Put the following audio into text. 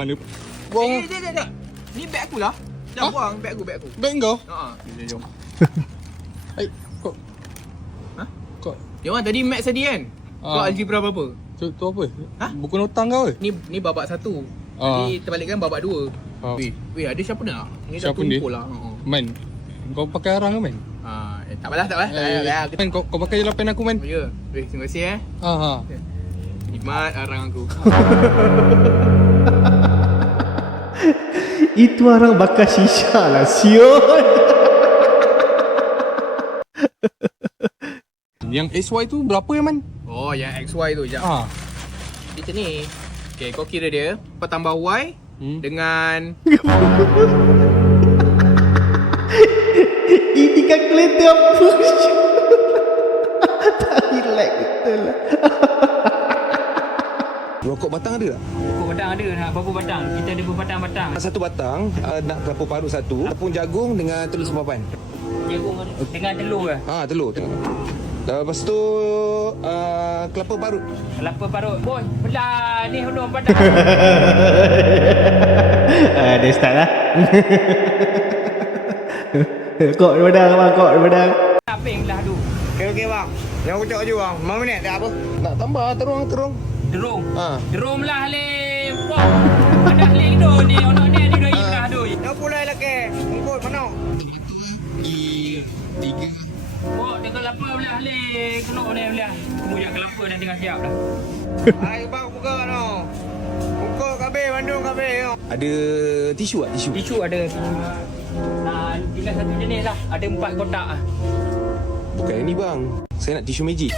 Mana? Buang. Sekejap. Ni beg aku lah. Jangan buang beg aku. Beg kau? Haa. Jom. Kau. Ha? Kau. Yang mana tadi Max tadi kan? Kau algebra berapa? Tu apa? Ha? Buku notang kau ke? Ni babak 1. Ah. Tadi terbalikkan babak 2. Weh, ada siapa nak? Ni dah Siapa ni? tumpul lah. Man. Kau pakai arang ke man? Tak apalah. Man, kau pakai je lah pen aku man. Ya. Weh, terima kasih Ha. Nikmat arang aku. Itu orang bakar shisha lah, siot. Yang SY tu berapa ya man? Oh, yang XY tu. Sekejap. Dia macam ni. Okay, kau kira dia. Kau tambah Y dengan... Ini kalkulator push. Tak relax betul lah. Rokok batang ada tak? Pokok batang ada, nak berapa batang? Kita ada berbatang-batang. Satu batang, nak kelapa parut satu, tepung jagung dengan telur sepapan. Jagung ada. Dengan telur ke? Telur tengok. Lepas tu kelapa parut. Kelapa parut. Boy, belah ni honor batang. Dia start lah. Kok badang bang, kok badang. Apa yang belah tu? Okey bang. Yang aku cakap je bang. 5 minit tak apa. Nak tambah terung. Derung. Ha. Derung belah le. Wah. Ada le hidup ni. Honor ni ada dua belah tu. Dah pulai lah ke. Ungkut mana? Oh, dia kelapa belah le. Kena ni belah. Kemudian kelapa dah tengah siap dah. Ayo bang buka no. Ungkut kabeh Bandung kabeh. Ada tisu tak? Tisu. Tisu ada. Tinggal satu jenis lah. Ada 4 kotak lah. Bukan yang ni bang. Saya nak tisu magic.